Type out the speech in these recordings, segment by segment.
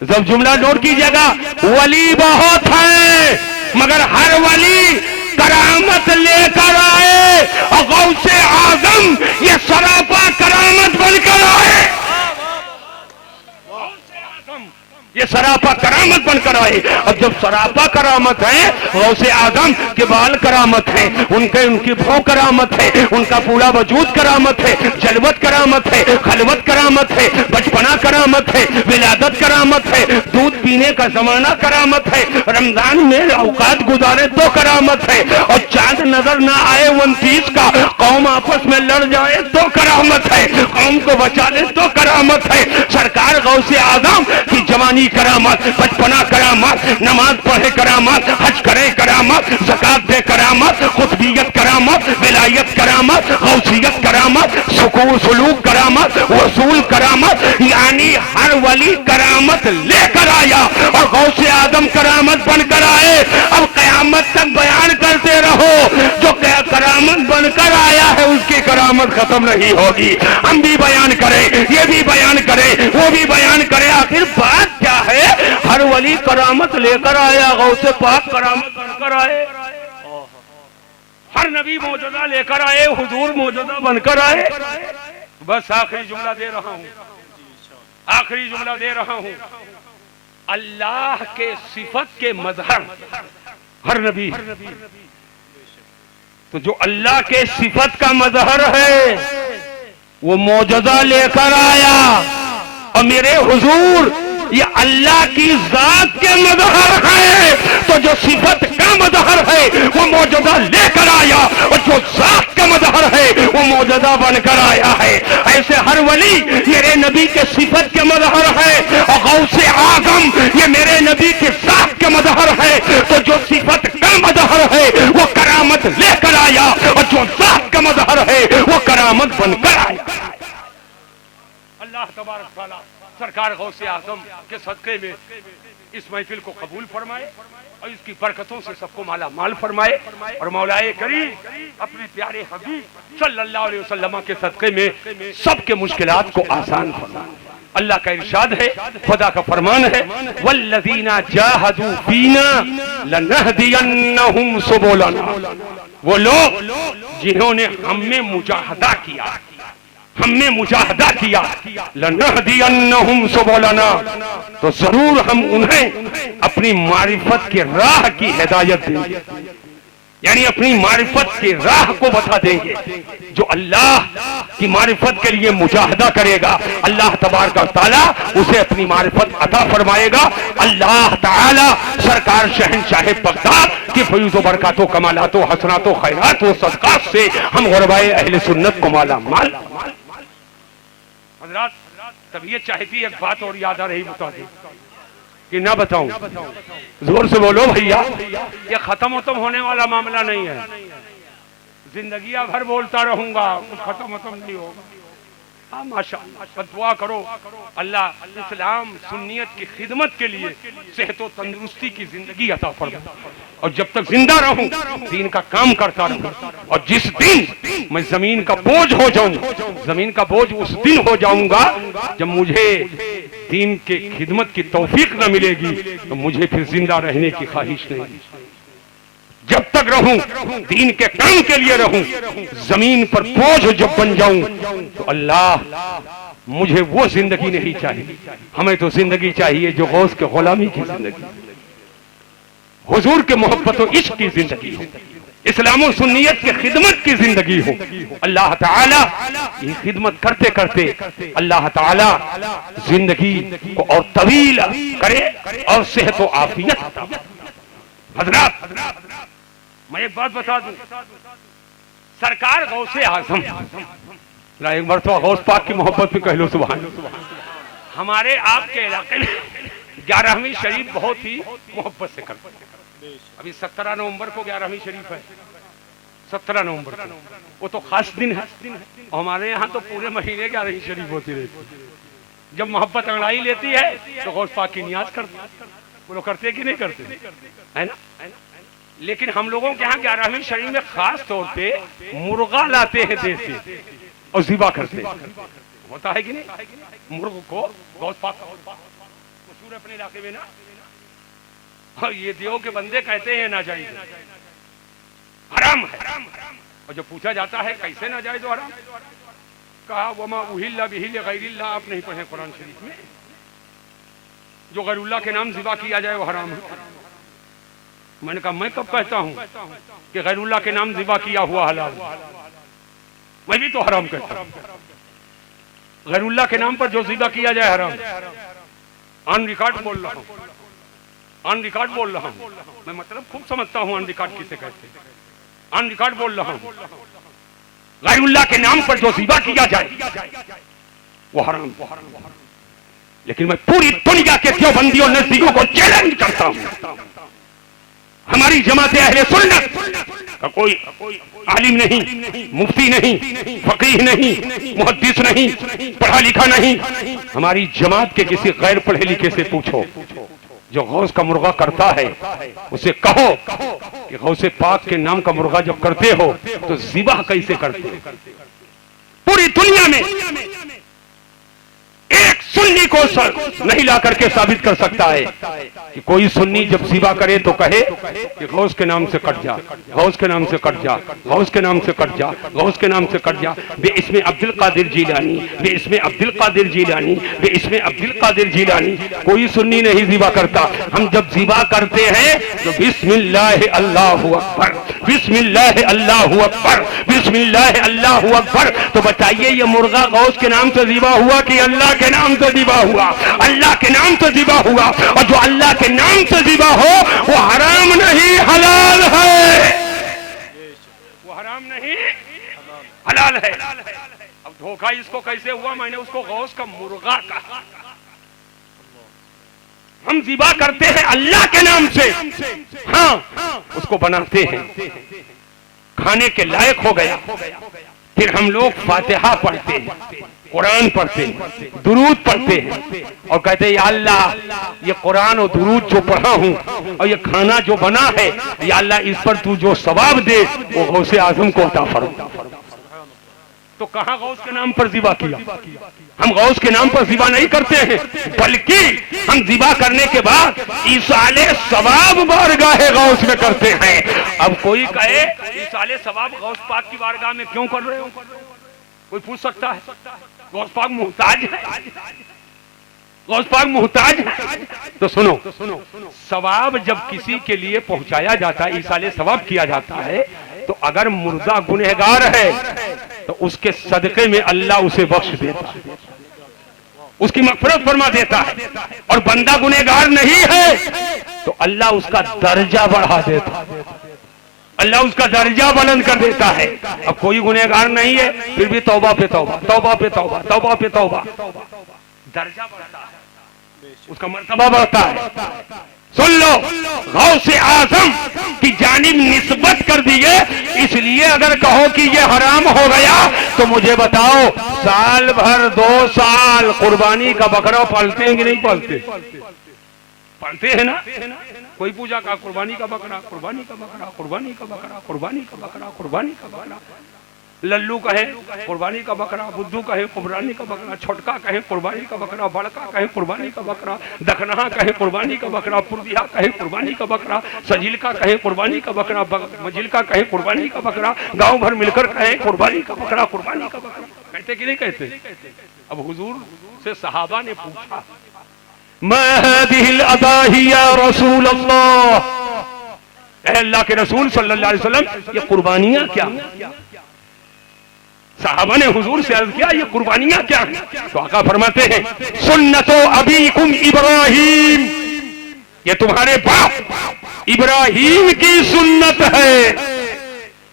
جب جملہ نوٹ کیجئے گا، ولی بہت ہیں مگر ہر ولی کرامت لے کر آئے، اور غوث اعظم یہ سراپا کرامت بن کر آئے، یہ سراپا کرامت بن کر آئے۔ اور جب سراپا کرامت ہے، غوث اعظم کے بال کرامت ہیں، ان کی بھو کرامت ہے، ان کا پورا وجود کرامت ہے، جلوت کرامت ہے، خلوت کرامت ہے، بچپنا کرامت ہے، ولادت کرامت ہے، دودھ پینے کا زمانہ کرامت ہے، رمضان میں اوقات گزارے تو کرامت ہے، اور چاند نظر نہ آئے 29 کا، قوم آپس میں لڑ جائے تو کرامت ہے، قوم کو بچا لے تو کرامت ہے۔ سرکار غوث اعظم کی جوانی کرامت، بچپنا کرامت، نماز پڑھے کرامت، حج کرے کرامت، زکات دے کرامت، قطبیت کرامت، ولایت کرامت، غوثیت کرامت، سلوک کرامت، وصول کرامت، یعنی ہر ولی کرامت لے کر آیا اور غوث اعظم کرامت بن کر آئے۔ اب قیامت تک بیان کرتے رہو، جو کرامت بن کر آیا ہے اس کی کرامت ختم نہیں ہوگی۔ ہم بھی بیان کریں، یہ بھی بیان کریں، وہ بھی بیان کریں، آخر بات کیا ہے؟ ہر ولی کرامت لے کر آیا، غوث پاک کرامت بن کر آئے، ہر نبی معجزہ لے کر آئے، حضور معجزہ بن کر آئے۔ بس آخری جملہ دے رہا ہوں، آخری جملہ دے رہا ہوں، اللہ کے صفت کے مظہر ہر نبی، تو جو اللہ کے صفت کا مظہر ہے وہ معجزہ لے کر آیا، اور میرے حضور یہ اللہ کی ذات کے مظہر ہے، تو جو صفت کا مظہر ہے وہ معجزہ لے کر آیا، اور جو ذات کا مظہر ہے وہ معجزہ بن کر آیا ہے۔ ایسے ہر ولی میرے نبی کے صفت کے مظہر ہے، اور غوث اعظم یہ میرے نبی کے ذات کے مظہر ہے، تو جو صفت کا مظہر ہے وہ کرامت لے کر آیا، اور جو ذات کا مظہر ہے وہ کرامت بن کر آیا۔ اللہ تبارک تعالیٰ سرکار غوث اعظم کے صدقے میں اس محفل کو قبول فرمائے، اور اس کی برکتوں سے سب کو مالا مال فرمائے، اور مولا کریم اپنے پیارے حبیب صلی اللہ علیہ وسلم کے صدقے میں سب کے مشکلات کو آسان فرمائے۔ اللہ کا ارشاد ہے، خدا کا فرمان ہے، والذین جاہدوا فینا لنہدینہم سبلنا، وہ لوگ جنہوں نے ہم میں مجاہدہ کیا، ہم نے مجاہدہ کیا، لنہدینہم سبلنا، تو ضرور ہم انہیں اپنی معرفت کی راہ کی ہدایت دیں گے، یعنی اپنی معرفت کی راہ کو بتا دیں گے۔ جو اللہ کی معرفت کے لیے مجاہدہ کرے گا، اللہ تبارک و تعالیٰ اسے اپنی معرفت عطا فرمائے گا۔ اللہ تعالیٰ سرکار شہنشاہ بغداد کی فیض و برکات و کمالات و حسنات و خیرات و صدقات سے ہم غربائے اہل سنت کو مالا مال۔ حضرات طبیعت چاہتی ہے ایک بات اور یاد آ رہی، بتا دیں کہ نہ بتاؤں؟ زور سے بولو بھیا، یہ ختم ہونے والا معاملہ نہیں ہے، زندگی بھر بولتا رہوں گا، کچھ ختم نہیں ہوگا۔ ہاں ماشاءاللہ، دعا کرو اللہ اسلام سنیت کی خدمت کے لیے صحت و تندرستی کی زندگی عطا فرمائے، اور جب تک زندہ رہوں دین کا کام کرتا رہوں، اور جس دن میں زمین کا بوجھ ہو جاؤں، زمین کا بوجھ اس دن ہو جاؤں گا جب مجھے دین کے خدمت کی توفیق نہ ملے گی، تو مجھے پھر زندہ رہنے کی خواہش نہیں۔ جب تک رہوں دین کے کام کے لیے رہوں، زمین پر بوجھ جب بن جاؤں تو اللہ مجھے وہ زندگی نہیں چاہیے۔ ہمیں تو زندگی چاہیے جو غوث کے غلامی کی زندگی، حضور کے محبت و عشق کی زندگی ہو، اسلام و سنیت کی خدمت کی زندگی ہو۔ اللہ تعالیٰ یہ خدمت کرتے کرتے اللہ تعالیٰ زندگی کو اور طویل کرے اور صحت و عافیت عطا فرمائے۔ حضرات میں ایک بات بتا دوں، سرکار غوث اعظم، ایک مرتبہ غوث پاک کی محبت بھی کہہ لو سبحان اللہ۔ ہمارے آپ کے علاقے میں 11ویں شریف بہت ہی محبت سے کرتے ہیں۔ ابھی 17 نومبر کو 11ویں شریف ہے، 17 نومبر کو وہ تو خاص دن ہے، ہمارے یہاں تو پورے مہینے 11ویں شریف ہوتی رہتی۔ جب محبت انگڑائی لیتی ہے تو غوث پاک کی نیاز کرتے ہیں، وہ لوگ کرتے کہ نہیں کرتے ہے نا؟ لیکن ہم لوگوں کے ہاں 11ویں شریف میں خاص طور پہ مرغا لاتے ہیں دیش سے اور ذبح کرتے ہیں، ہوتا ہے کہ نہیں؟ مرغ کو غوث پاک اپنے علاقے میں نا. اور یہ دیو کے بندے کہتے ہیں ناجائز حرام ہے. اور جب پوچھا جاتا ہے کیسے ناجائز و حرام, کہا وما اہل بہ لغیر اللہ. آپ نہیں پڑھے قرآن شریف میں؟ جو غیر اللہ کے نام ذبح کیا جائے وہ حرام ہے. میں نے کہا میں کب کہتا ہوں کہ غیر اللہ کے نام ذبح کیا ہوا حلال؟ میں بھی تو حرام کہتا ہوں. غیر اللہ کے نام پر جو ذبح کیا جائے حرام. آن ریکارڈ بول رہا ہوں, آن ریکارڈ بول رہا ہوں. میں مطلب خوب سمجھتا ہوں آن ریکارڈ کسے کہتے ہیں. آن ریکارڈ بول رہا ہوں, غیر اللہ کے نام پر جو ذبح کیا جائے وہ حرام. لیکن میں پوری دنیا کے دیوبندیوں نزدیکوں کو چیلنج کرتا ہوں, ہماری جماعت اہل سنت کا کوئی عالم نہیں, مفتی نہیں, فقیہ نہیں, محدث نہیں, پڑھا لکھا نہیں. ہماری جماعت کے کسی غیر پڑھے لکھے سے پوچھو جو غوث کا مرغہ کرتا ہے, اسے کہو کہ غوث پاک کے نام کا مرغہ جب کرتے ہو تو ذبح کیسے کرتے ہو؟ پوری دنیا میں ایک سنی کو نہیں لا کر کے ثابت کر سکتا ہے کہ کوئی سنی جب ذبح کرے تو کہے کہ غوث کے نام سے کٹ جا, غوث کے نام سے کٹ جا, غوث کے نام سے کٹ جا, غوث کے نام سے کٹ جا. بے اسم عبد القادر جیلانی, بے اسم عبد القادر جیلانی, بے اسم عبد القادر جیلانی. کوئی سنی نہیں ذبح کرتا. ہم جب ذبح کرتے ہیں تو بسم اللہ اللہ اکبر, بسم اللہ اللہ اکبر, بسم اللہ اللہ اکبر. تو بتائیے یہ مرغہ غوث کے نام سے ذبح ہوا کہ اللہ کے نام سے ذبح ہوا؟ اللہ کے نام سے ذبح ہوا. اور جو اللہ کے نام سے ذبح ہو وہ حرام نہیں حلال ہے, وہ حرام نہیں حلال ہے. اب دھوکہ اس کو کیسے ہوا؟ میں نے اس کو غوث کا مرغہ کہا. ہم ذبح کرتے ہیں اللہ کے نام سے, ہاں اس کو بناتے ہیں, کھانے کے لائق ہو گیا. پھر ہم لوگ فاتحہ پڑھتے ہیں, قرآن پڑھتے ہیں, درود پڑھتے ہیں اور کہتے ہیں یا اللہ یہ قرآن اور درود جو پڑھا ہوں اور یہ کھانا جو بنا ہے, یا اللہ اس پر تو جو ثواب دے وہ غوث اعظم کو عطا فرما. تو کہاں غوث کے نام پر ذبح کیا؟ ہم غوث کے نام پر ذبح نہیں کرتے ہیں, بلکہ ہم ذبح کرنے کے بعد ایصال ثواب بارگاہ غوث میں کرتے ہیں. اب کوئی کہے ایصال ثواب غوث پاک کی بارگاہ میں کیوں کر رہے ہو؟ کوئی پوچھ سکتا ہے؟ غوث پاک محتاج ہے؟ غوث پاک محتاج ہے؟ تو سنو, ثواب جب کسی کے لیے پہنچایا جاتا ہے, ایصال ثواب کیا جاتا ہے, تو اگر مردہ گنہگار ہے تو اس کے صدقے میں اللہ اسے بخش دیتا ہے, اس کی مغفرت فرما دیتا ہے. اور بندہ گنہگار نہیں ہے تو اللہ اس کا درجہ بڑھا دیتا ہے, اللہ اس کا درجہ بلند کر دیتا ہے. اب کوئی گنہگار نہیں ہے پھر بھی توبہ پہ توبہ, توبہ پہ توبہ, توبہ پہ توبہ, درجہ بڑھتا ہے, اس کا مرتبہ بڑھتا ہے. سن لو, غوث اعظم کی جانب نسبت کر دیے, اس لیے اگر کہو کہ یہ حرام ہو گیا تو مجھے بتاؤ سال بھر 2 سال قربانی کا بکرا پالتے ہیں کہ نہیں پالتے؟ پالتے ہیں نا. کوئی پوجا کا قربانی کا بکرا, قربانی کا بکرا, قربانی کا بکرا, قربانی کا بکرا, قربانی کا بکرا. للو کہے قربانی کا بکرا, بدھو کہے قربانی کا بکرا, چھوٹکا کہے قربانی کا بکرا, بڑکا کہے قربانی کا بکرا, دکنہا کہے قربانی کا بکرا, پردیا کہے قربانی کا بکرا, سجیلکا کہے قربانی کا بکرا, مجلکا کہے قربانی کا بکرا, گاؤں بھر مل کر کہے قربانی کا بکرا, قربانی کا بکرا. کہتے کہ نہیں کہتے؟ اب حضور سے صحابہ نے پوچھا ما هذه الاضاحی یا رسول اللہ, اے اللہ کے رسول صلی اللہ علیہ وسلم یہ قربانیاں کیا ہیں؟ صحابہ نے حضور سے عرض کیا یہ قربانیاں کیا ہیں؟ تو آقا فرماتے ہیں سنت ابیکم ابراہیم, یہ تمہارے باپ ابراہیم کی سنت ہے,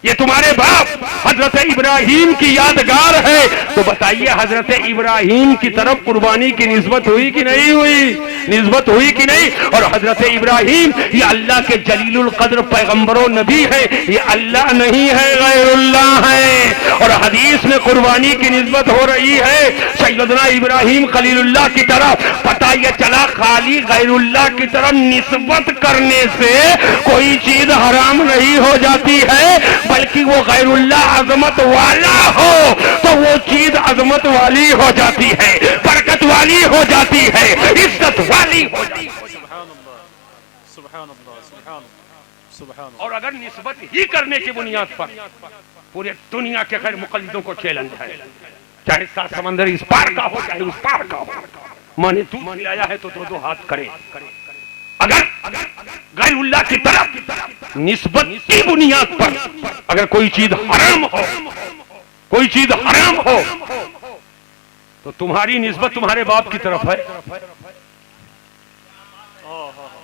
یہ تمہارے باپ حضرت ابراہیم کی یادگار ہے. تو بتائیے حضرت ابراہیم کی طرف قربانی کی نسبت ہوئی کہ نہیں ہوئی؟ نسبت ہوئی کہ نہیں؟ اور حضرت ابراہیم یہ اللہ کے جلیل القدر پیغمبر و نبی ہے, یہ اللہ نہیں ہے غیر اللہ ہے. اور حدیث میں قربانی کی نسبت ہو رہی ہے سیدنا ابراہیم خلیل اللہ کی طرف. پتہ یہ چلا خالی غیر اللہ کی طرف نسبت کرنے سے کوئی چیز حرام نہیں ہو جاتی ہے, بلکہ وہ غیر اللہ عظمت والا ہو تو وہ چیز عظمت والی ہو جاتی ہے, برکت والی ہو جاتی ہے, عزت والی ہو جائے. سبحان اللہ سبحان اللہ سبحان اللہ سبحان اللہ. اور اگر نسبت ہی کرنے کی بنیاد پر پورے دنیا کے غیر مقلدوں کو چیلنج ہے, چاہے سات سمندر اس پار کا ہو چاہے اس پار کا ہو, میں نے دودھ پلایا ہے تو دو دو ہاتھ کرے. اگر غیر اللہ کی طرف نسبت کی بنیاد پر اگر کوئی چیز حرام ہو, کوئی چیز حرام ہو, تو تمہاری نسبت تمہارے باپ کی طرف ہے,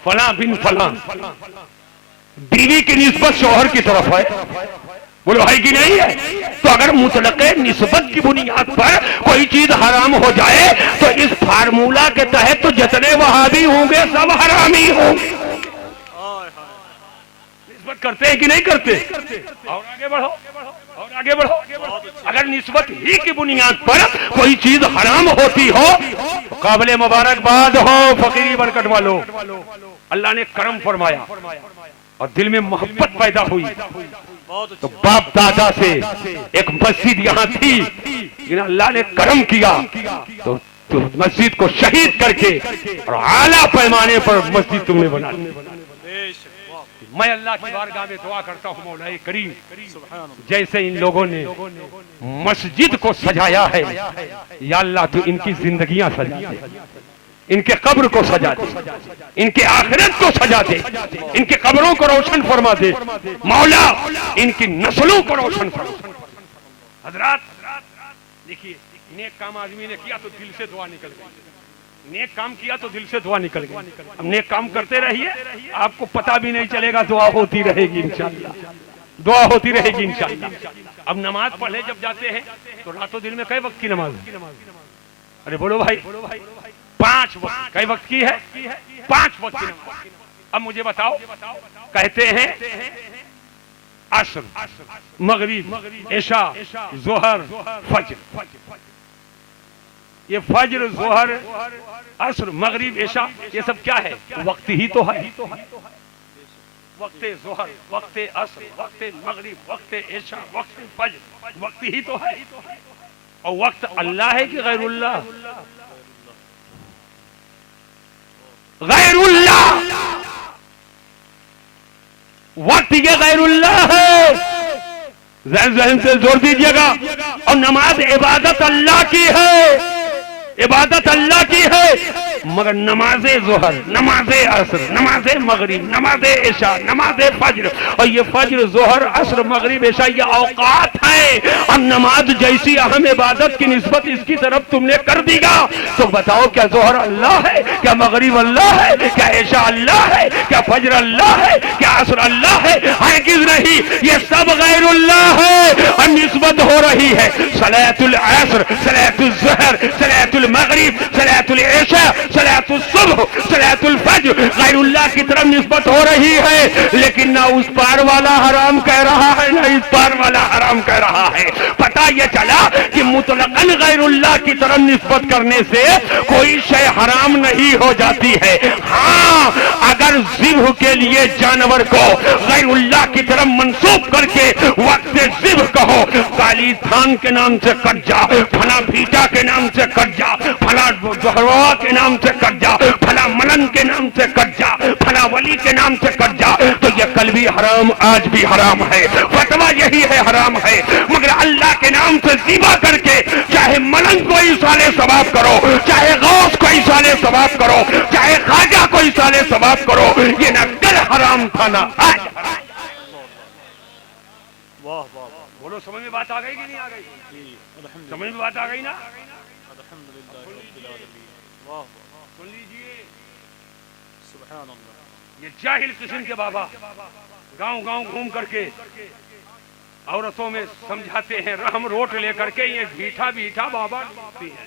فلاں بن فلاں. بیوی کی نسبت شوہر کی طرف ہے, بولو ہے کہ نہیں ہے؟ تو اگر مطلق نسبت کی بنیاد پر کوئی چیز حرام ہو جائے تو اس فارمولہ کے تحت تو جتنے وہابی ہوں گے سب حرامی ہوں گے. نسبت کرتے ہیں کہ نہیں کرتے؟ اور آگے بڑھو اور آگے بڑھو. اگر نسبت ہی کی بنیاد پر کوئی چیز حرام ہوتی ہو, قابل مبارکباد ہو فقیری برکت والو, اللہ نے کرم فرمایا اور دل میں محبت پیدا ہوئی تو باپ دادا سے ایک مسجد یہاں تھی, لیکن اللہ نے کرم کیا تو مسجد کو شہید کر کے اور اعلیٰ پیمانے پر مسجد تم نے بنا دی. میں اللہ کی بارگاہ میں دعا کرتا ہوں مولا کریم, جیسے ان لوگوں نے مسجد کو سجایا ہے, یا اللہ تو ان کی زندگیاں سجا دے, ان کے قبر کو سجا دے, ان کے آخرت کو سجا دے, ان کے قبروں کو روشن فرما دے مولا, ان کی نسلوں کو روشن فرما. حضرات دیکھیے, نیک کام آدمی نے کیا تو دل سے دعا نکل گئی, نیک کام کیا تو دل سے دعا نکل گئی. اب نیک کام کرتے رہیے, آپ کو پتہ بھی نہیں چلے گا, دعا ہوتی رہے گی انشاءاللہ, دعا ہوتی رہے گی انشاءاللہ. اب نماز پڑھنے جب جاتے ہیں تو رات و دن میں کئی وقت کی نماز ہے؟ ارے بولو بھائی, 5 وقت. کئی وقت کی ہے؟ 5 وقت کی نماز. اب مجھے بتاؤ, کہتے ہیں عصر, مغرب, عشاء, ظہر, فجر. یہ فجر, ظہر, عصر, مغرب, عشاء یہ سب کیا ہے؟ وقت ہی تو ہے. وقت ظہر, وقت عصر, وقت مغرب, وقت عشاء, وقت فجر, وقت ہی تو ہے. اور وقت اللہ ہے کہ غیر اللہ؟ غیر اللہ. وقت یہ غیر اللہ ہے, ذہن سے زور دیجئے گا. اور نماز عبادت اللہ کی ہے, عبادت اللہ کی ہے, مگر نماز ظہر, نماز عصر, نماز مغرب, نماز عشاء, نماز فجر, اور یہ فجر, ظہر, عصر, مغرب, عشاء یہ اوقات ہیں. اب نماز جیسی اہم عبادت کی نسبت اس کی طرف تم نے کر دی گا تو بتاؤ کیا ظہر اللہ ہے, کیا مغرب اللہ ہے, کیا عشاء اللہ ہے, کیا فجر اللہ ہے, کیا عصر اللہ ہے؟ ہرگز نہیں, یہ سب غیر اللہ ہے. اور نسبت ہو رہی ہے صلاۃ العصر, صلاۃ الظہر, صلاۃ المغرب, صلاۃ العشاء, صلاۃ الصبح, صلاۃ الفجر, غیر اللہ کی طرف نسبت ہو رہی ہے. لیکن نہ اس پار والا حرام کہہ رہا ہے نہ اس پار والا حرام کہہ رہا ہے. پتہ یہ چلا کہ مطلقاً غیر اللہ کی طرف نسبت کرنے سے کوئی شے حرام نہیں ہو جاتی ہے. ہاں اگر ذبح کے لیے جانور کو غیر اللہ کی طرف منسوب کر کے وقت ذبح کہو, کالی تھان کے نام سے کٹ جا, پھلا بھیٹا کے نام سے کٹ جا, پھلا جوہروا کے نام سے کٹ جا, پھلا ملن کے نام سے کٹ جا, پھلا ولی کے نام سے کٹ جا, تو یہ کل بھی حرام آج بھی حرام ہے. فتویٰ یہی ہے حرام ہے. مگر اللہ کے نام سے ذبح کر کے چاہے ملنگ کو ایصال ثواب کرو, چاہے غوث کو ایصال ثواب کرو, چاہے خواجہ کو ایصال ثواب کرو, یہ نہ کل حرام تھا نہ آج. واہ واہ, بولو سمجھ میں بات آ گئی کہ نہیں آ گئی؟ سمجھ میں بات آ گئی نا؟ الحمدللہ رب العالمین. واہ واہ, سن لیجئے, سبحان اللہ. یہ جاہل قسم کے بابا گاؤں گاؤں گھوم کر کے عورتوں میں سمجھاتے ہیں, رحم روٹ لے کر کے یہ بیٹھا بیٹھا بابا ڈھونڈتی ہیں,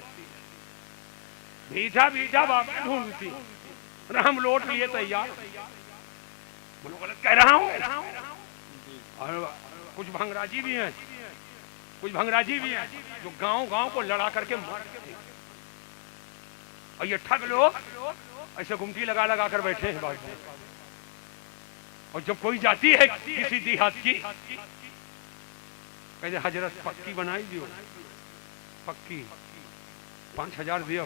بیٹھا بیٹھا بابا ڈھونڈتی, رحم لوٹ لیے تیار. بولو غلط کہہ رہا ہوں؟ اور کچھ بھنگراجی بھی ہیں, کچھ بھنگراجی بھی ہیں جو گاؤں گاؤں کو لڑا کر کے مارتے ہیں. اور یہ ٹھگ لوگ ایسے گمٹی لگا لگا کر بیٹھے ہیں باہر. اور جب کوئی جاتی ہے کسی دیہات کی, کہتے حضرت پکی بنائی دیو, پکی 5000 دیو,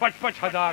5,000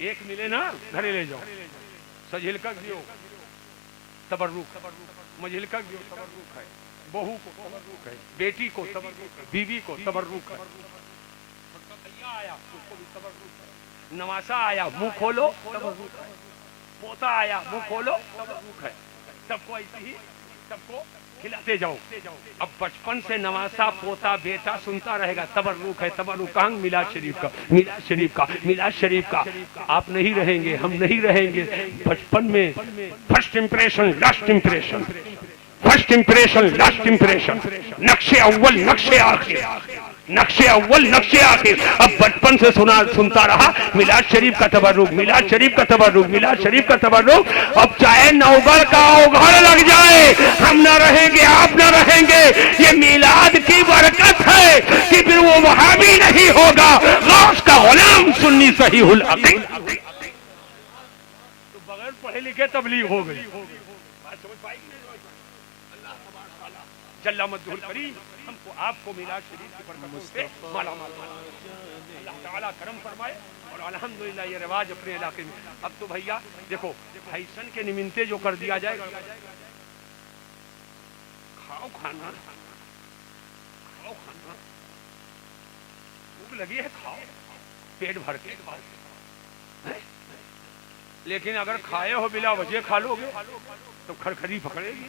ایک ملے نا گھرے لے جاؤ، سجھلکک دیو تبرک، مجھلکک دیو تبرک ہے، بہو کو تبرک ہے، بیٹی کو تبرک ہے، بیوی کو تبرک ہے، بھیا آیا اس کو بھی تبرک ہے، نواسا آیا منہ کھولو تبرک ہے، پوتا آیا منہ کھولو تبرک ہے، سب کو ایسے ہی سب کو کھلاتے جاؤ۔ اب بچپن سے نواسا پوتا بیٹا سنتا رہے گا تبرک ہے تبرک، کہاں میلاد شریف کا میلاد شریف کا میلاد شریف کا۔ آپ نہیں رہیں گے، ہم نہیں رہیں گے، بچپن میں first impression last impression, first impression last impression, نقش اول نقش آخر، نقش اول نقش آخر۔ اب بچپن سے سنتا رہا میلاد شریف کا تبرک، میلاد شریف کا تبرک، میلاد شریف کا تبرک۔ اب چاہے نوگڑھ کا اوگھڑ لگ جائے، ہم نہ رہیں گے، آپ نہ رہیں گے، یہ میلاد کی برکت ہے کہ پھر وہ وہابی نہیں ہوگا، غوث کا غلام سنی صحیح العقیدہ۔ تو بغیر پڑھے لکھے تبلیغ ہو گئی۔ جل مجدہ الکریم ہم کو آپ کو میلاد شریف کی برکتوں سے مالا مال فرمائے، اللہ تعالیٰ کرم فرمائے۔ اور الحمدللہ یہ رواج اپنے علاقے میں اب تو بھیا دیکھو بھائیسن کے نمنتے جو کر دیا جائے گا، کھاؤ کھانا، کھاؤ کھانا، بھوک لگی ہے کھاؤ، پیٹ بھر کے کھاؤ، لیکن اگر کھائے ہو بلا وجہ کھا لو گے تو کھڑکھڑی پکڑے گی،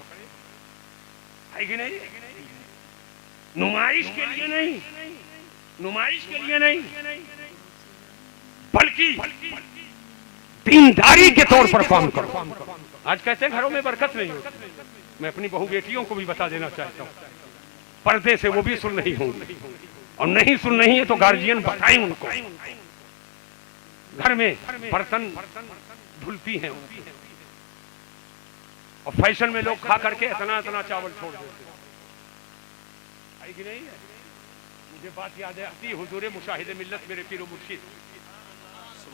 ہے کہ نہیں؟ نمائش کے لیے نہیں، نمائش کے لیے نہیں، بلکہ دینداری کے طور پر کام کرو۔ آج کہتے ہیں گھروں میں برکت نہیں ہوتی، میں اپنی بہو بیٹیوں کو بھی بتا دینا چاہتا ہوں، پردے سے وہ بھی سن نہیں ہوں گی، اور نہیں سن نہیں ہے تو گارجین بتائیں ان کو، گھر میں برتن دھلتی ہیں اور فیشن میں لوگ کھا کر کے اتنا اتنا چاول چھوڑ دیتے ہیں، ہے کہ نہیں؟ مجھے بات یاد ہے آتی حضور مشاہد ملت میرے پیر و مرشد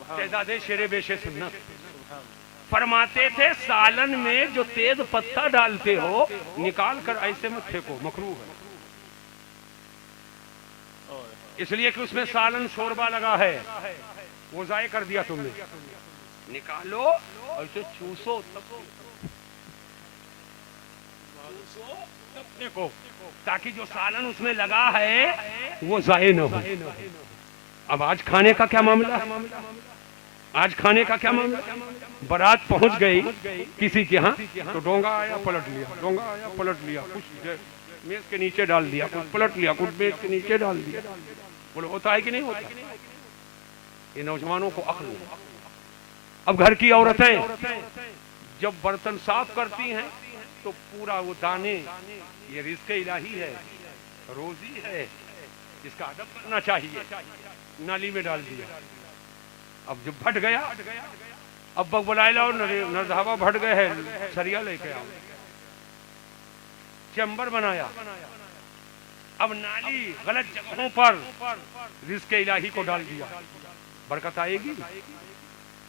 شہزادے شیر بیش سنت فرماتے تھے سالن میں جو تیز پتہ ڈالتے ہو نکال کر ایسے مت پھینکو، مکروہ ہے، اس لیے کہ اس میں سالن شوربہ لگا ہے، وہ ضائع کر دیا تم نے، نکالو اور اسے چوسو کو، تاکہ جو سالن اس میں لگا ہے وہ ضائع نہ ہو۔ اب آج کھانے کا کیا معاملہ ہے؟ آج کھانے کا کیا معاملہ؟ بارات پہنچ گئی کسی کے ہاں تو ڈونگا آیا پلٹ لیا، ڈونگا آیا پلٹ لیا، کچھ میز کے نیچے ڈال دیا، کچھ پلٹ لیا، کچھ میز کے نیچے ڈال دیا۔ بولے ہوتا ہے کہ نہیں ہوتا؟ یہ نوجوانوں کو عقل نہیں۔ اب گھر کی عورتیں جب برتن صاف کرتی ہیں تو پورا وہ دانے، یہ رزق الہی ہے، روزی ہے، اس کا ادب کرنا چاہیے، نالی میں ڈال دیا۔ اب جب پھٹ گیا اب بک بلائے لاؤ نردھاوا پھٹ گئے ہے، سریا لے کے آؤ، چیمبر بنایا، اب نالی غلط جگہوں پر رزق الہی کو ڈال دیا، برکت آئے گی؟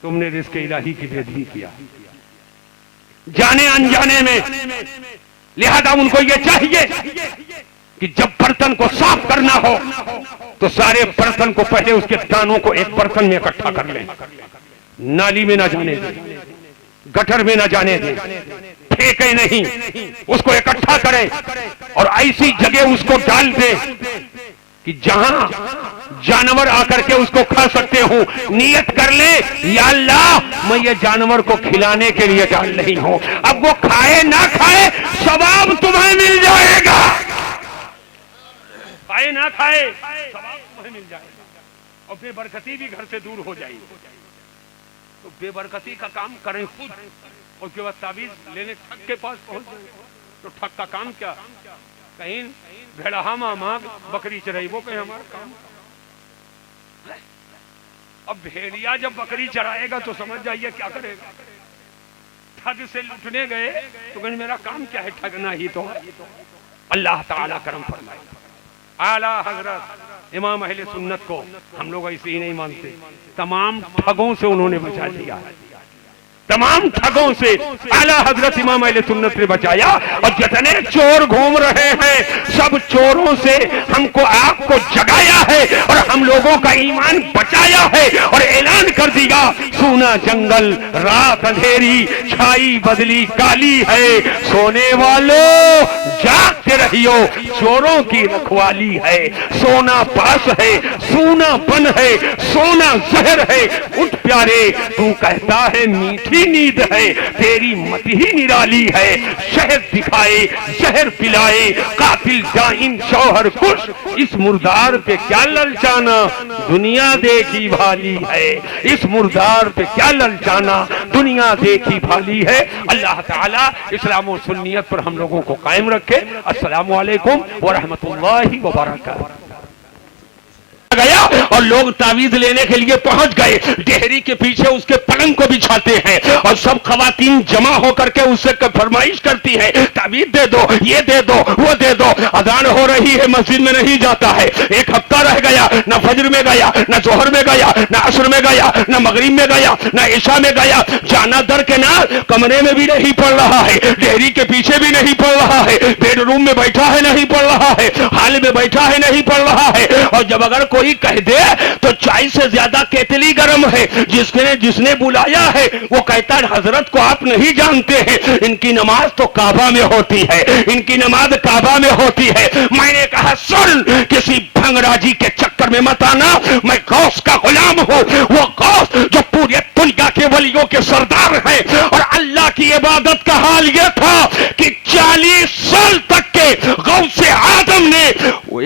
تم نے رزق الہی کی بے ادبی کیا جانے انجانے میں۔ لہذا ان کو یہ چاہیے کہ جب برتن کو صاف کرنا ہو تو سارے برتن کو پہلے اس کے دانوں کو ایک برتن میں اکٹھا کر لیں، نالی میں نہ جانے دیں، گٹر میں نہ جانے دیں، پھینکے نہیں، اس کو اکٹھا کریں اور ایسی جگہ اس کو ڈال دیں کہ جہاں جانور آ کر کے اس کو کھا سکتے ہوں۔ نیت کر لے یا اللہ میں یہ جانور کو کھلانے کے لیے ڈال رہی ہوں، اب وہ کھائے نہ کھائے ثواب تمہیں مل جائے گا، کھائے نہ کھائے ثواب تمہیں مل جائے گا، اور بے برکتی بھی گھر سے دور ہو جائے گی۔ تو بے برکتی کا کام کریں خود، اس کے بعد تعویذ لینے ٹھگ کے پاس پہنچ جائیں تو ٹھگ کا کام کیا؟ کہیں بھیڑا ماما بکری چرائی، وہ کہیں ہمارا کام۔ اب بھیڑیا جب بکری چرائے گا تو سمجھ جائیے کیا کرے گا، ٹھگ سے لٹنے گئے تو کہیں میرا کام کیا ہے، ٹھگنا ہی تو ہے۔ اللہ تعالیٰ کرم فرمائے۔ اعلیٰ حضرت امام اہل سنت کو ہم لوگ ایسے ہی نہیں مانتے، تمام ٹھگوں سے انہوں نے بچا دیا، تمام ٹھگوں سے اعلیٰ حضرت امام اہل سنت نے بچایا۔ اور جتنے چور گھوم رہے ہیں سب چوروں سے ہم کو آپ کو جگایا ہے اور ہم لوگوں کا ایمان بچایا ہے، اور اعلان کر دیا سونا جنگل رات اندھیری چھائی بدلی کالی ہے، سونے والوں جاگتے رہیو چوروں کی رکھوالی ہے، سونا پاس ہے سونا بن ہے، سونا زہر ہے، اٹھ پیارے تو کہتا ہے میٹھی نیند ہے، تیری مت ہی نرالی ہے، شہد دکھائے زہر پلائے قاتل جائن شوہر کش، اس مردار پہ کیا للچانا دنیا دیکھی بھالی ہے، اس مردار پہ کیا للچانا دنیا دیکھی بھالی ہے۔ اللہ تعالیٰ اسلام و سنیت پر ہم لوگوں کو قائم رکھے۔ السلام علیکم ورحمۃ اللہ وبرکاتہ۔ گیا اور لوگ تعویذ لینے کے لیے پہنچ گئے، ڈہری کے پیچھے اس کے پلنگ کو بچھاتے ہیں اور سب خواتین جمع ہو کر کے اس سے فرمائش کرتی ہیں تعویذ دے دو، یہ دے دو، وہ دے دو۔ اذان ہو رہی ہے، مسجد میں نہیں جاتا ہے، ایک ہفتہ رہ گیا، نہ فجر میں گیا، نہ ظہر میں گیا، نہ عصر میں گیا، نہ مغرب میں گیا، نہ عشاء میں گیا، جانا درکنار، کمرے میں بھی نہیں پڑھ رہا ہے، ڈہری کے پیچھے بھی نہیں پڑھ رہا ہے، بیڈ روم میں بیٹھا ہے نہیں پڑھ رہا ہے، ہال میں بیٹھا ہے نہیں پڑھ رہا ہے، اور جب اگر کوئی کہہ دے تو چائے سے زیادہ کیتلی گرم ہے، جس نے بلایا ہے وہ کہتا ہے حضرت کو آپ نہیں جانتے ہیں، ان کی نماز تو کعبہ میں ہوتی ہے، ان کی نماز کعبہ میں ہوتی ہے۔ میں نے کہا سن، کسی بھنگراجی کے چکر میں مت آنا، میں غوث کا غلام ہوں، وہ غوث جو پورے دنیا کے ولیوں کے سردار ہیں، اور اللہ کی عبادت کا حال یہ تھا کہ 40 سال تک کے غوث آدم نے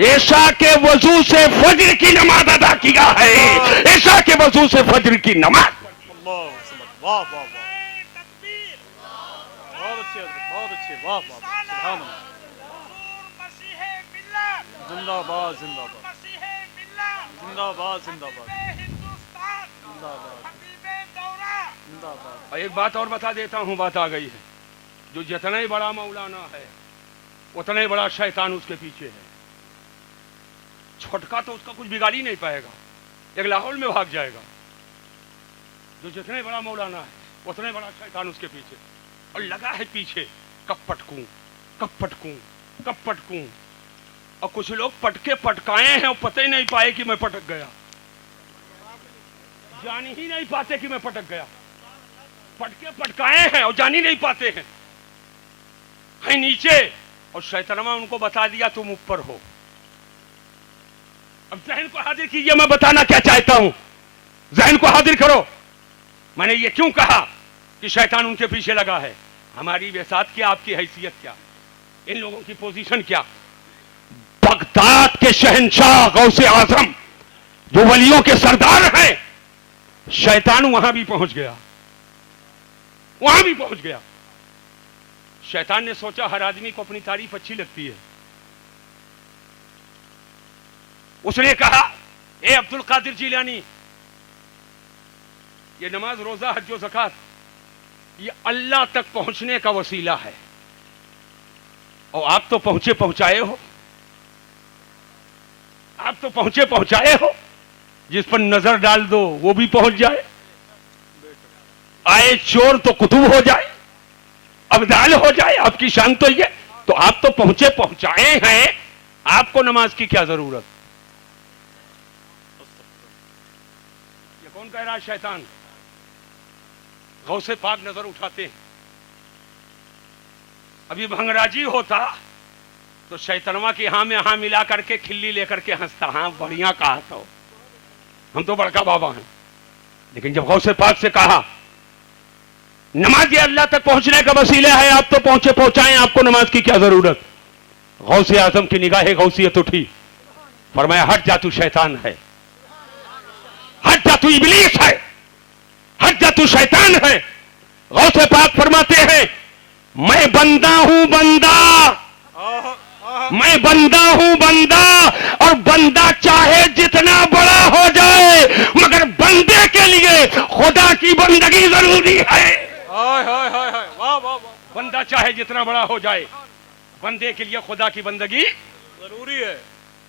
عشاء کے وضو سے فجر کی نماز ادا کیا ہے، عشاء کے وضو سے فجر کی نماز۔ اللہ واہ واہ واہ، بہت اچھے بہت اچھے، واہ واہ، سبحان اللہ، زندہ باد زندہ باد زندہ باد زندہ باد زندہ باد زندہ باد۔ اور ایک بات اور بتا دیتا ہوں، بات آ گئی ہے، جو جتنا ہی بڑا مولانا ہے اتنا ہی بڑا شیطان اس کے پیچھے ہے، چھٹکا تو اس کا کچھ بگاڑ ہی نہیں پائے گا، ایک لاہور میں بھاگ جائے گا۔ جو جتنا ہی بڑا مولانا ہے اتنا ہی بڑا شیطان اس کے پیچھے، اور لگا ہے پیچھے کب پٹکوں کب پٹکوں کب پٹکوں، اور کچھ لوگ پٹکے پٹکائے ہیں اور پتہ ہی نہیں پائے کہ میں پٹک گیا، جان ہی نہیں پاتے کہ میں پٹک گیا، پٹکے پٹکائے ہیں اور جان ہی نہیں پاتے ہیں نیچے، اور شیطانہ ان کو بتا دیا تم اوپر ہو۔ اب ذہن کو حاضر کیجئے، میں بتانا کیا چاہتا ہوں، ذہن کو حاضر کرو۔ میں نے یہ کیوں کہا کہ شیطان ان کے پیچھے لگا ہے؟ ہماری وسعت کیا، آپ کی حیثیت کیا، ان لوگوں کی پوزیشن کیا؟ بغداد کے شہنشاہ غوث اعظم جو ولیوں کے سردار ہیں، شیطان وہاں بھی پہنچ گیا، وہاں بھی پہنچ گیا۔ شیطان نے سوچا ہر آدمی کو اپنی تعریف اچھی لگتی ہے، اس نے کہا اے عبد القادر جیلانی، یہ نماز روزہ حج و زکات یہ اللہ تک پہنچنے کا وسیلہ ہے، اور آپ تو پہنچائے ہو، آپ تو پہنچائے ہو، جس پر نظر ڈال دو وہ بھی پہنچ جائے، آئے چور تو کتب ہو جائے، ابدال ہو جائے، آپ کی شان تو یہ، تو آپ تو پہنچائے ہیں، آپ کو نماز کی کیا ضرورت؟ یہ کون کہہ رہا ہے؟ شیطان۔ غوث پاک نظر اٹھاتے ہیں، ابھی بھنگراجی ہوتا تو شیطنوا کی ہاں میں ہاں ملا کر کے کھلی لے کر کے ہنستا، ہاں بڑھیا کہا تو ہم تو بڑکا بابا ہیں، لیکن جب غوث پاک سے کہا نماز یہ اللہ تک پہنچنے کا وسیلہ ہے، آپ تو پہنچائیں، آپ کو نماز کی کیا ضرورت؟ غوث اعظم کی نگاہ غوثیت اٹھی، فرمایا ہٹ جا تو شیطان ہے، ہٹ جا تو ابلیس ہے، ہٹ جا تو شیطان ہے۔ غوث پاک فرماتے ہیں میں بندہ ہوں بندہ، میں بندہ ہوں بندہ، اور بندہ چاہے جتنا بڑا ہو جائے مگر بندے کے لیے خدا کی بندگی ضروری ہے۔ بندہ چاہے جتنا بڑا ہو جائے بندے کے لیے خدا کی بندگی ضروری ہے۔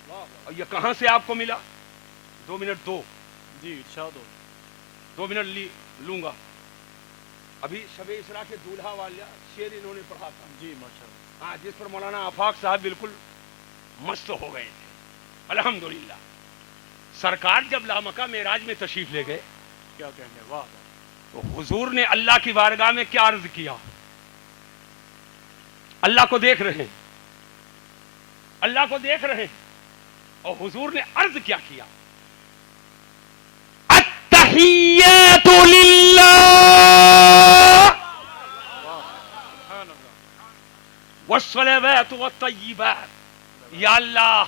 اور یہ کہاں سے آپ کو ملا؟ 2 منٹ دو، جی ارشاد ہو۔ 2 منٹ لوں گا۔ ابھی شب اسراء کے دولہا والا شعر انہوں نے پڑھا تھا، جی ماشاءاللہ، ہاں، جس پر مولانا آفاق صاحب بالکل مست ہو گئے تھے۔ الحمدللہ سرکار جب لامکہ معراج میں تشریف لے گئے، کیا کہیں گے، واہ واہ، حضور نے اللہ کی بارگاہ میں کیا عرض کیا؟ اللہ کو دیکھ رہے ہیں، اللہ کو دیکھ رہے ہیں، اور حضور نے عرض کیا کیا؟ التحیات للہ والصلوات والطیبات، یا اللہ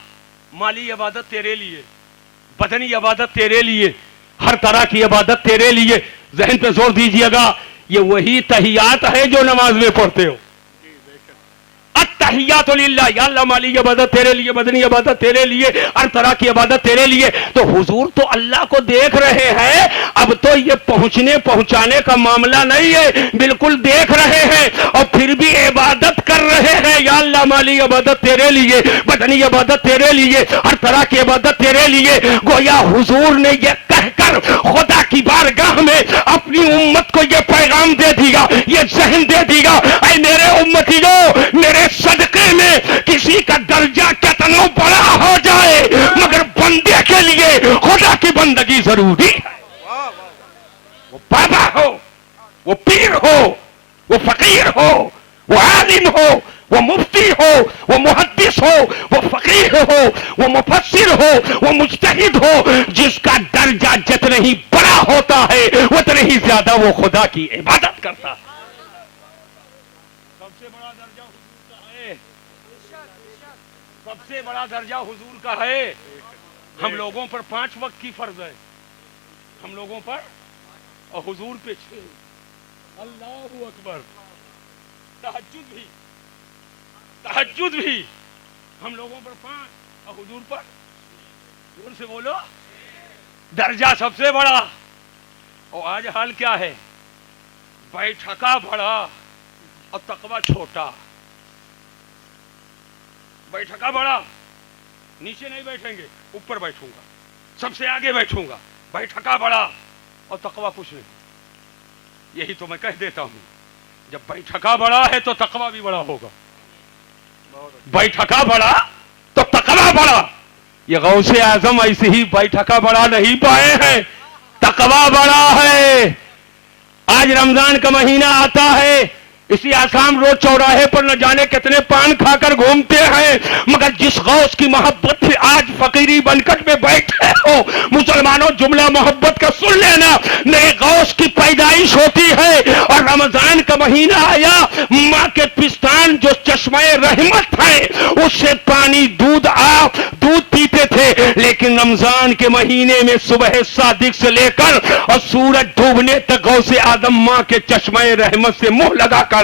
مالی عبادت تیرے لیے، بدنی عبادت تیرے لیے، ہر طرح کی عبادت تیرے لیے. ذہن پہ زور دیجئے گا، یہ وہی تحیات ہے جو نماز میں پڑھتے ہو. التحیات للہ، یا اللہ مالی عبادت تیرے لیے، بدنی عبادت تیرے لیے، ہر طرح کی عبادت تیرے لیے. تو حضور تو اللہ کو دیکھ رہے ہیں. اب تو یہ پہنچانے کا معاملہ نہیں ہے، بالکل دیکھ رہے ہیں اور پھر بھی عبادت کر رہے ہیں. یا اللہ مالی عبادت تیرے لیے، بدنی عبادت تیرے لیے، ہر طرح کی عبادت تیرے لیے. گویا حضور نے یہ کہہ کر خدا کی بارگاہ میں اپنی امت کو یہ پیغام دے دیا، یہ ذہن دے دیا، اے میرے امتیوں، میرے صدقے میں کسی کا درجہ کتنا بڑا ہو جائے مگر بندے کے لیے خدا کی بندگی ضروری ہے. وہ بابا ہو، وہ پیر ہو، وہ فقیر ہو، وہ عالم ہو، وہ مفتی ہو، وہ محدث ہو، وہ فقیہ ہو، وہ مفسر ہو، وہ مجتہد ہو، جس کا درجہ جتنا ہی بڑا ہوتا ہے اتنا ہی زیادہ وہ خدا کی عبادت کرتا ہے. سب سے بڑا درجہ حضور کا ہے، سب سے بڑا درجہ حضور کا ہے. ہم لوگوں پر 5 وقت کی فرض ہے، ہم لوگوں پر، اور حضور پہ 6. اللہ اکبر. تہجد بھی ہم لوگوں پر 5 اور حضور پر، زور سے بولو، درجہ سب سے بڑا. اور آج حال کیا ہے؟ بیٹھکا بڑا اور تقوی چھوٹا. بیٹھکا بڑا، نیچے نہیں بیٹھیں گے، اوپر بیٹھوں گا، سب سے آگے بیٹھوں گا. بیٹھکا بڑا اور تقوی کچھ نہیں. یہی تو میں کہہ دیتا ہوں، جب بیٹھکا بڑا ہے تو تقوی بھی بڑا ہوگا. بیٹھکا بڑا تو تقوی بڑا. یہ غوث اعظم ایسے ہی بیٹھکا بڑا نہیں پائے ہیں، تقوی بڑا ہے. آج رمضان کا مہینہ آتا ہے، اسی آسام روڈ چوراہے پر نہ جانے کتنے پان کھا کر گھومتے ہیں، مگر جس غوث کی محبت سے آج فقیری بنکٹ میں بیٹھے ہو، مسلمانوں جملہ محبت کا سن لینا، نئے غوث کی پیدائش ہوتی ہے اور رمضان کا مہینہ آیا، ماں کے پستان جو چشمہ رحمت ہے اس سے پانی دودھ پیتے تھے. لیکن رمضان کے مہینے میں صبح صادق سے لے کر اور سورج ڈوبنے تک غوث آدم ماں کے چشمہ رحمت سے منہ لگا کر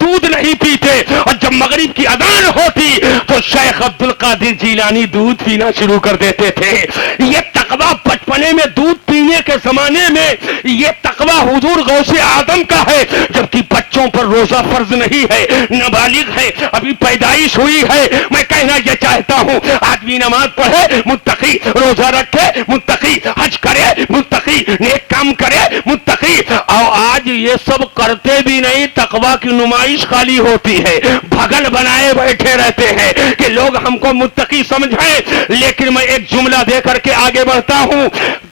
دودھ نہیں پیتے. اور جب مغرب کی اذان ہوتی تو شیخ عبد القادر جیلانی دودھ پینا شروع کر دیتے تھے. یہ تقوی بچپنے میں دودھ پینے کے زمانے میں یہ تقوی حضور غوث آدم کا ہے. جبکہ بچوں پر روزہ فرض نہیں ہے، نابالغ ہے، ابھی پیدائش ہوئی ہے. میں کہنا یہ چاہتا ہوں، آدمی نماز پڑھے متقی، روزہ رکھے متقی، حج کرے متقی، نیک کام کرے متقی. اور آج یہ سب کرتے بھی نہیں، تقوی کی نمائش خالی ہوتی ہے، بھگن بنائے بیٹھے رہتے ہیں کہ لوگ ہم کو متقی سمجھیں. لیکن میں ایک جملہ دے کر کے آگے بڑھتا ہوں.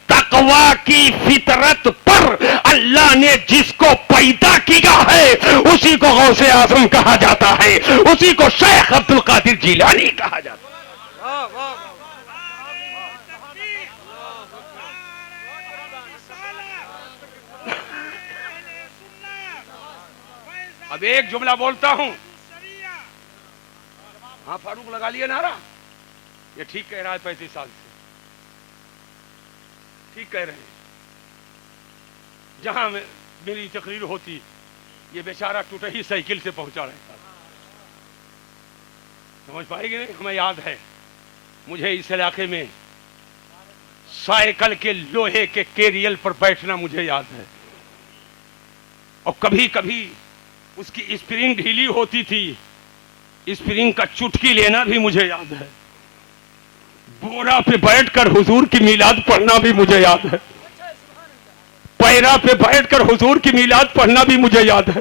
تقوی کی فطرت پر اللہ نے جس کو پیدا کیا ہے اسی کو غوث اعظم کہا جاتا ہے، اسی کو شیخ عبد القادر جیلانی کہا جاتا ہے. اب ایک جملہ بولتا ہوں. ہاں فاروق لگا لیے نعرہ، یہ ٹھیک کہہ رہا ہے، 35 سال سے ٹھیک کہہ رہے ہیں. جہاں میری تقریر ہوتی یہ بیچارہ ٹوٹے ہی سائیکل سے پہنچا رہتا. سمجھ پائے گی نہیں؟ ہمیں یاد ہے، مجھے اس علاقے میں سائیکل کے لوہے کے کیریل پر بیٹھنا مجھے یاد ہے. اور کبھی کبھی اس کی اسپرنگ ڈھیلی ہوتی تھی، اسپرنگ کا چٹکی لینا بھی مجھے یاد ہے. بورا پہ بیٹھ کر حضور کی میلاد پڑھنا بھی مجھے یاد ہے. پیرا پہ بیٹھ کر حضور کی میلاد پڑھنا بھی مجھے یاد ہے.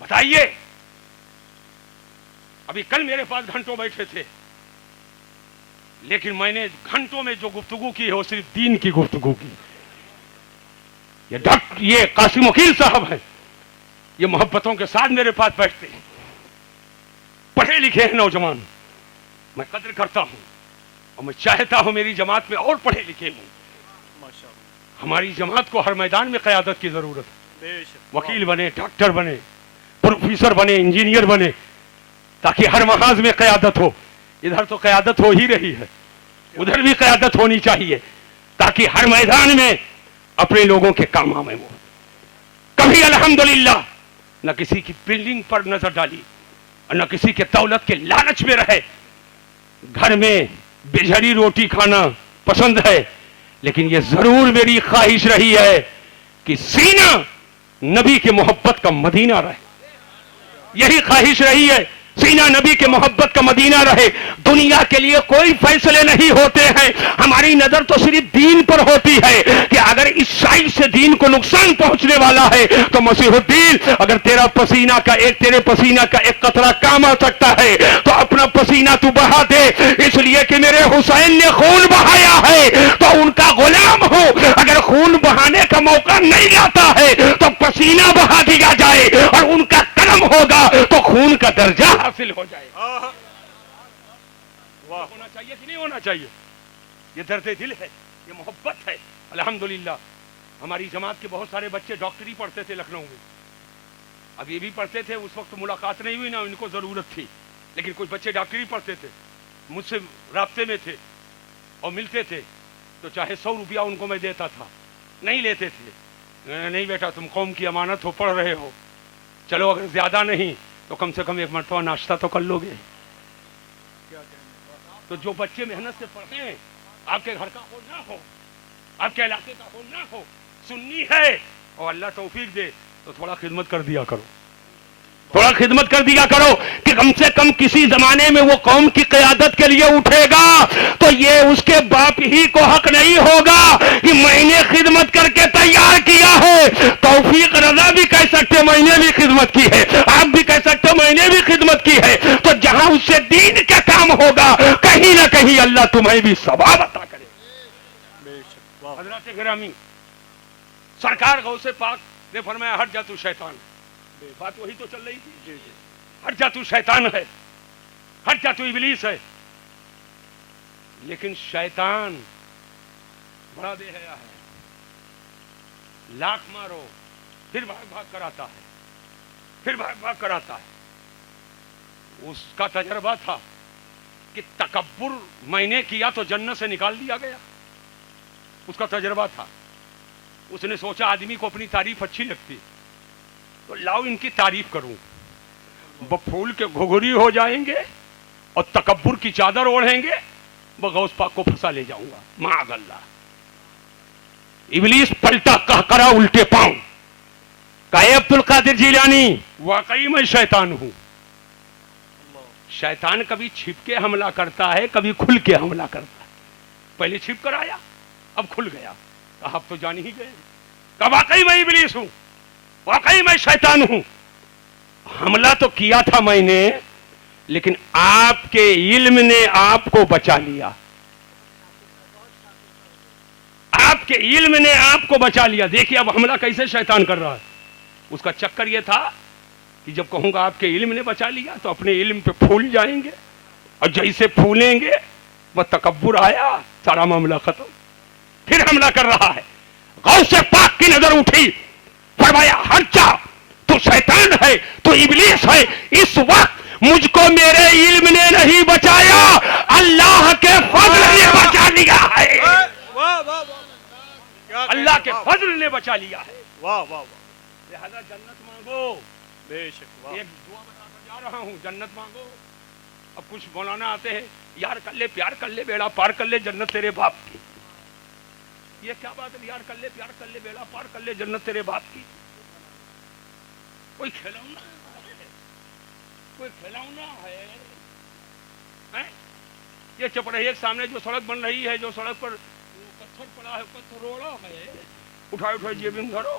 بتائیے. ابھی کل میرے پاس گھنٹوں بیٹھے تھے, لیکن میں نے گھنٹوں میں جو گفتگو کی ہے وہ صرف دین کی گفتگو کی. یہ قاسم وکیل صاحب ہیں, یہ محبتوں کے ساتھ میرے پاس بیٹھتے ہیں, پڑھے لکھے ہیں نوجوان, میں قدر کرتا ہوں اور میں چاہتا ہوں میری جماعت میں اور پڑھے لکھے ہوں. ہماری جماعت کو ہر میدان میں قیادت کی ضرورت ہے. وکیل بنے, ڈاکٹر بنے, پروفیسر بنے, انجینئر بنے, تاکہ ہر محاذ میں قیادت ہو. ادھر تو قیادت ہو ہی رہی ہے, ادھر بھی قیادت ہونی چاہیے, تاکہ ہر میدان میں اپنے لوگوں کے کام آئے. وہ کبھی الحمدللہ نہ کسی کی بلڈنگ پر نظر ڈالی اور نہ کسی کے دولت کے لالچ میں رہے. گھر میں بجھری روٹی کھانا پسند ہے, لیکن یہ ضرور میری خواہش رہی ہے کہ سینہ نبی کے محبت کا مدینہ رہے. یہی خواہش رہی ہے, سینہ نبی کے محبت کا مدینہ رہے. دنیا کے لیے کوئی فیصلے نہیں ہوتے ہیں, ہماری نظر تو صرف دین پر ہوتی ہے کہ اگر اس سائڈ سے دین کو نقصان پہنچنے والا ہے تو مسیح الدین, اگر تیرے پسینہ کا ایک قطرہ کام آ سکتا ہے تو اپنا پسینہ تو بہا دے, اس لیے کہ میرے حسین نے خون بہایا ہے تو ان کا غلام ہو. اگر خون بہانے کا موقع نہیں آتا ہے تو پسینہ بہا دیا جائے اور ان کا کرم ہوگا تو خون کا درجہ حاصل ہو جائے. ہونا چاہیے کہ نہیں ہونا چاہیے؟ یہ درد دل ہے, یہ محبت ہے. الحمدللہ ہماری جماعت کے بہت سارے بچے ڈاکٹری پڑھتے تھے لکھنؤ میں. اب یہ بھی پڑھتے تھے, اس وقت ملاقات نہیں ہوئی, نہ ان کو ضرورت تھی, لیکن کچھ بچے ڈاکٹری پڑھتے تھے, مجھ سے رابطے میں تھے اور ملتے تھے, تو چاہے 100 روپیہ ان کو میں دیتا تھا, نہیں لیتے تھے. نہیں بیٹا, تم قوم کی امانت ہو, پڑھ رہے ہو, چلو اگر زیادہ نہیں تو کم سے کم ایک مرتبہ ناشتہ تو کر لو گے. تو جو بچے محنت سے پڑھیں, آپ کے گھر کا ہو نہ ہو, آپ کے علاقے کا ہو نہ ہو, سنی ہے اور اللہ توفیق دے تو تھوڑا خدمت کر دیا کرو, تھوڑا خدمت کر دیا کرو کہ کم سے کم کسی زمانے میں وہ قوم کی قیادت کے لیے اٹھے گا تو یہ اس کے باپ ہی کو حق نہیں ہوگا کہ میں نے خدمت کر کے تیار کیا ہے. توفیق رضا بھی کہہ سکتے میں نے بھی خدمت کی ہے, آپ بھی کہہ سکتے میں نے بھی خدمت کی ہے. تو جہاں اس سے دین کا کام ہوگا کہیں نہ کہیں اللہ تمہیں بھی ثواب عطا کرے. حضرات گرامی, سرکار غوث پاک نے فرمایا ہٹ جا تو شیطان. بات وہی تو چل رہی تھی, ہٹ جا تو شیطان ہے, ہٹ جا تو ابلیس ہے. لیکن شیطان بڑا بے حیا ہے, لاکھ مارو پھر بھاگ بھاگ کر آتا ہے, پھر بھاگ بھاگ کر آتا ہے. اس کا تجربہ تھا کہ تکبر میں نے کیا تو جنت سے نکال دیا گیا, اس کا تجربہ تھا. اس نے سوچا آدمی کو اپنی تعریف اچھی لگتی تو لاؤ ان کی تعریف کروں, وہ پھول کے گھگری ہو جائیں گے اور تکبر کی چادر اوڑھیں گے, وہ غوث پاک کو پھنسا لے جاؤں گا. معاذ اللہ. ابلیس پلٹا کہہ کرا الٹے پاؤں, کہے عبد القادر جیلانی واقعی میں شیطان ہوں. شیطان کبھی چھپ کے حملہ کرتا ہے, کبھی کھل کے حملہ کرتا ہے. پہلے چھپ کر آیا, اب کھل گیا, کہا اب تو جان ہی گئے, کہا واقعی میں ابلیس ہوں, واقعی میں شیطان ہوں. حملہ تو کیا تھا میں نے, لیکن آپ کے علم نے آپ کو بچا لیا, آپ کے علم نے آپ کو بچا لیا. دیکھیے اب حملہ کیسے شیطان کر رہا ہے. اس کا چکر یہ تھا کہ جب کہوں گا آپ کے علم نے بچا لیا تو اپنے علم پہ پھول جائیں گے, اور جیسے پھولیں گے وہ تکبر آیا, سارا معاملہ ختم. پھر حملہ کر رہا ہے. غوث پاک کی نظر اٹھی, فرمایا ہٹ جا, تو شیطان ہے, تو ابلیس ہے. اس وقت مجھ کو میرے علم نے نہیں بچایا, اللہ کے فضل نے بچا لیا ہے. اللہ کے فضل نے بچا لیا ہے. لہذا جنت مانگو. ایک دعا بتا کر جا رہا ہوں, جنت مانگو. اب کچھ مولانا آتے ہیں, یار کر لے پیار کر لے بیڑا پار کر لے جنت تیرے باپ کی. یہ کیا بات ہے, یار کر لے پیار کر لے بیڑا پار کر لے جنت تیرے باپ کی. کوئی کھلونا ہے, کوئی کھلونا ہے. یہ چپڑے ایک سامنے جو سڑک بن رہی ہے, جو سڑک پر پتھر پڑا ہے, پتھر روڑا ہے, اٹھائے اٹھائے جیب میں دھرو.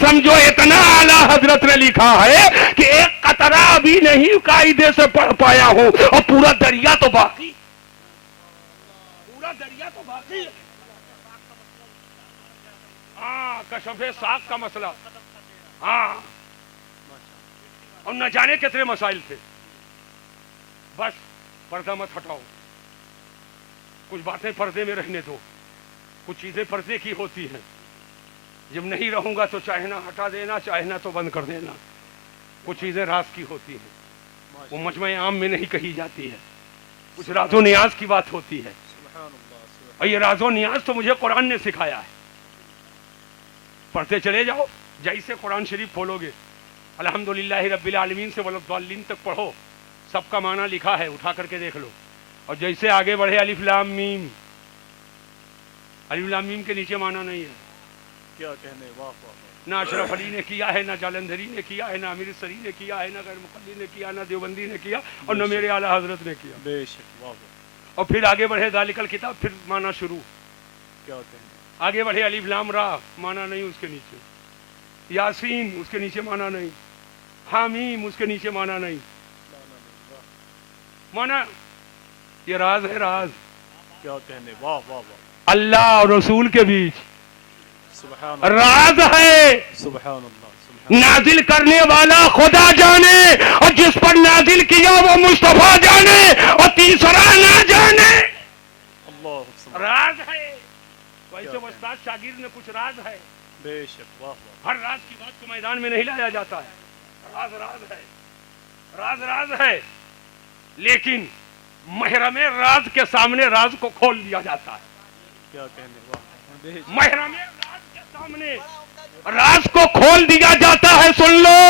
سمجھو اتنا اعلیٰ حضرت نے لکھا ہے کہ ایک قطرہ بھی نہیں قاعدے سے پڑھ پایا ہوں اور پورا دریا تو باقی، پورا دریا تو باقی ہے۔ ہاں کشف ساق کا مسئلہ، ہاں، اور نہ جانے کتنے مسائل تھے۔ بس پردہ مت ہٹاؤ، کچھ باتیں پردے میں رہنے دو، کچھ چیزیں پردے کی ہوتی ہیں، جب نہیں رہوں گا تو چاہے نہ ہٹا دینا، چاہے نہ تو بند کر دینا۔ کچھ چیزیں راز کی ہوتی ہیں، وہ مجمع عام میں نہیں کہی جاتی ہے، کچھ راز و نیاز کی بات ہوتی ہے، اور یہ راز و نیاز تو مجھے قرآن نے سکھایا ہے۔ پڑھتے چلے جاؤ، جیسے قرآن شریف کھولو گے الحمدللہ رب العالمین سے وَلَضَّالِّينَ تک پڑھو، سب کا معنی لکھا ہے، اٹھا کر کے دیکھ لو۔ اور جیسے آگے بڑھے الف لام میم، الف لام میم کے نیچے معنی نہیں ہے، کیا کہنے، واہ واہ واہ، نہ اشرف علی نے کیا ہے، نہ جالندھری نے کیا ہے، نہ امیر سری نے کیا ہے، نہ غیر مقلد نے کیا، نہ دیوبندی نے کیا، اور نہ میرے اعلیٰ حضرت نے کیا۔ بے شک، واہ واہ، اور پھر آگے بڑھے ذالک الکتاب، پھر معنی شروع، کیا کہنے، آگے بڑھے الف لام را، معنی نہیں اس کے نیچے، یاسین اس کے نیچے معنی نہیں، حامیم اس کے نیچے معنی نہیں، معنی یہ راز ہے، راز کیا کہنے، واہ واہ واہ، اللہ اور رسول کے بیچ سبحان اللہ، راز ہے، سبحان اللہ، سبحان نازل کرنے والا خدا جانے، اور جس پر نازل کیا وہ مصطفیٰ جانے، اور تیسرا نہ جانے، اللہ، سبحان، راز ہے۔ ویسے استاد شاگرد میں کچھ راز ہے، بے شک، واہ واہ، ہر راز کی بات کو میدان میں نہیں لایا جاتا ہے، راز راز ہے، راز راز ہے، لیکن محرم راز کے سامنے راز کو کھول دیا جاتا ہے، کیا کہنے، واہ واہ، بے شک، محرم راز کے سامنے راز کو کھول دیا جاتا ہے، سن لو،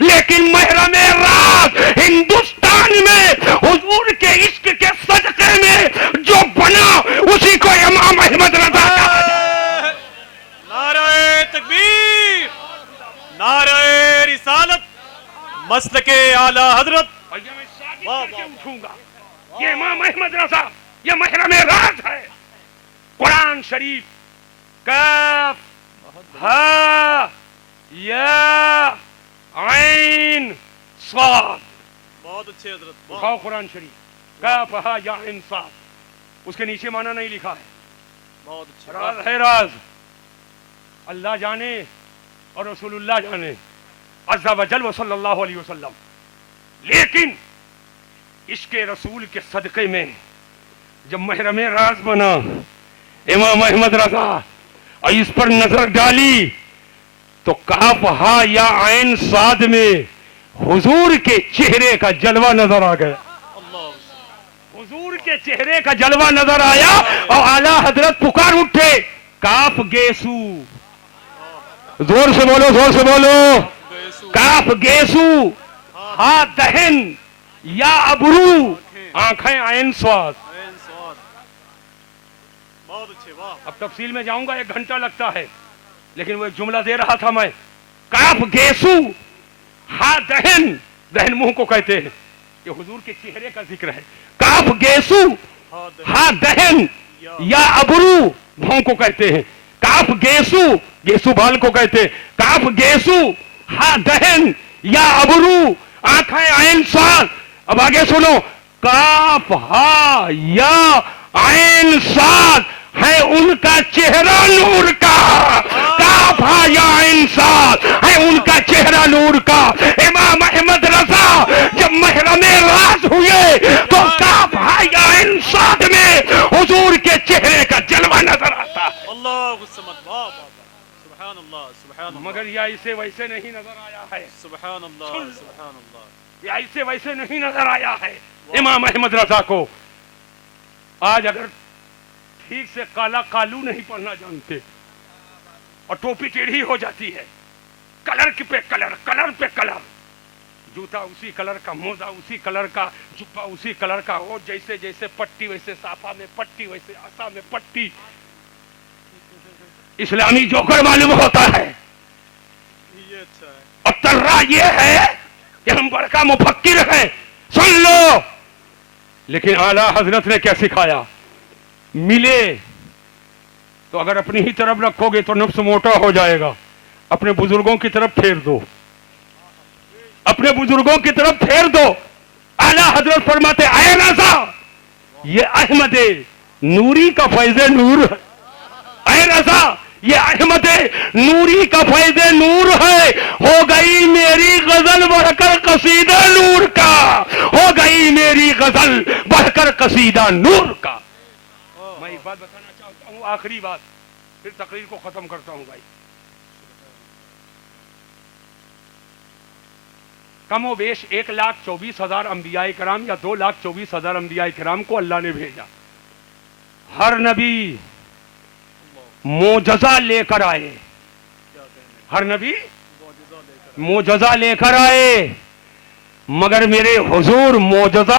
لیکن محرم راز ہندوستان میں حضور کے عشق کے صدقے میں جو بنا اسی کو امام احمد رضا کہا جاتا ہے۔ نعرہ تکبیر، نعرہ رسالت، مسلک اعلی حضرت، اور یہ میں ثابت کر کے اٹھوں گا، یہ امام احمد رضا، یہ محرم راز ہے۔ قرآن شریف کاف ہا یا عین صاد، بہت اچھے حضرت، واہ، اٹھاؤ قرآن شریف، کاف ہا یا عین صاد، اس کے نیچے معنی نہیں لکھا ہے، بہت اچھے، راز ہے، راز اللہ جانے اور رسول اللہ جانے عز و جل و صلی اللہ علیہ وسلم، لیکن عشق رسول کے صدقے میں جب محرم راز بنا امام احمد رضا اور اس پر نظر ڈالی تو کاف ہا یا عین صاد میں حضور کے چہرے کا جلوہ نظر آ گیا، اللہ، حضور کے چہرے کا جلوہ نظر آیا، اور اعلیٰ حضرت پکار اٹھے، کاف گیسو، زور سے بولو، زور سے بولو، بیسو، کاف گیسو، ہا دہن یا ابرو، آنکھیں عین صاد۔ عین صاد، بہت اچھے، واہ، اب تفصیل میں جاؤں گا، 1 گھنٹہ لگتا ہے، لیکن وہ ایک جملہ دے رہا تھا میں، کاف گیسو ہا دہن، دہن منہ کو کہتے ہیں، یہ حضور کے چہرے کا ذکر ہے، کاف گیسو ہا دہن یا ابرو، بھوں کو کہتے ہیں، کاف گیسو، گیسو بال کو کہتے ہیں، کاف گیسو ہا دہن یا ابرو، آنکھیں عین صاد۔ اب آگے سنو، کاف ہا یا عین صاد ہے ان کا چہرہ نور کا، کاف ہا یا عین صاد ہے ان کا چہرہ نور کا۔ امام احمد رضا جب محرم راز ہوئے تو کاف ہا یا عین صاد میں حضور کے چہرے کا جلوہ نظر آتا ہے، اللہ الصمد، واہ واہ واہ، سبحان اللہ، سبحان اللہ، مگر یہ ایسے ویسے نہیں نظر آیا ہے، سبحان اللہ، سبحان اللہ، یہ ایسے ویسے نہیں نظر آیا ہے امام احمد رضا کو۔ آج اگر ٹھیک سے کالا کالو نہیں پڑھنا جانتے اور ٹوپی ٹیڑھی ہو جاتی ہے، کلر پہ کلر، کلر پہ کلر، جوتا اسی کلر کا، موزہ اسی کلر کا، جبہ اسی کلر کا، وہ جیسے جیسے پٹی ویسے صافہ میں پٹی، ویسے عصا میں پٹی، اسلامی جوکر معلوم ہوتا ہے۔ یہ اچھا ہے، اور ترا یہ ہے کہ ہم بڑکا مفکر ہیں، سن لو، لیکن اعلیٰ حضرت نے کیا سکھایا؟ ملے تو اگر اپنی ہی طرف رکھو گے تو نفس موٹا ہو جائے گا، اپنے بزرگوں کی طرف پھیر دو، اپنے بزرگوں کی طرف پھیر دو۔ اعلیٰ حضرت فرماتے اے رضا، یہ احمد نوری کا فیض نور ہے، اے رضا یہ احمد نوری کا فیض نور ہے، ہو گئی میری غزل بڑھ کر قصیدہ نور کا، ہو گئی میری غزل بڑھ کر قصیدہ نور کا۔ میں ایک بات بتانا چاہتا ہوں، آخری بات، پھر تقریر کو ختم کرتا ہوں بھائی۔ کم و بیش 1,24,000 انبیاء کرام یا 2,24,000 انبیاء کرام کو اللہ نے بھیجا۔ ہر نبی معجزہ لے کر آئے، ہر نبی معجزہ لے کر آئے، مگر میرے حضور معجزہ